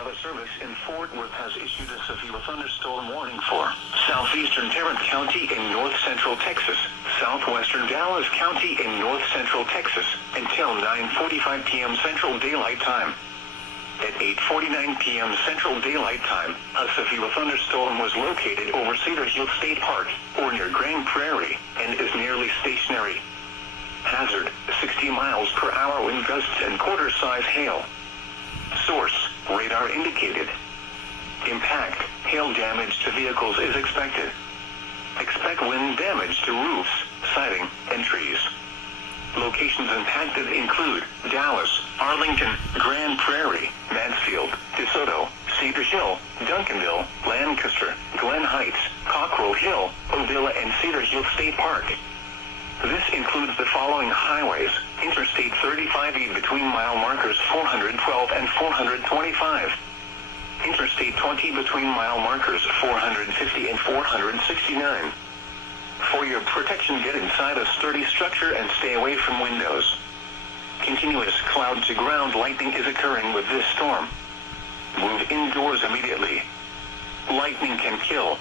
Weather Service in Fort Worth has issued a severe thunderstorm warning for southeastern Tarrant County in north-central Texas, southwestern Dallas County in north-central Texas, until 9:45 p.m. Central Daylight Time. At 8:49 p.m. Central Daylight Time, a severe thunderstorm was located over Cedar Hill State Park, or near Grand Prairie, and is nearly stationary. Hazard, 60 miles per hour wind gusts and quarter-size hail. Source, radar indicated. Impact, hail damage to vehicles is expected. Expect wind damage to roofs, siding, and trees. Locations impacted include Dallas, Arlington, Grand Prairie, Mansfield, DeSoto, Cedar Hill, Duncanville, Lancaster, Glen Heights, Cockrell Hill, Ovilla, and Cedar Hill State Park. This includes the following highways: Interstate 35E between mile markers 412 and 425. Interstate 20 between mile markers 450 and 469. For your protection, get inside a sturdy structure and stay away from windows. Continuous cloud-to-ground lightning is occurring with this storm. Move indoors immediately. Lightning can kill.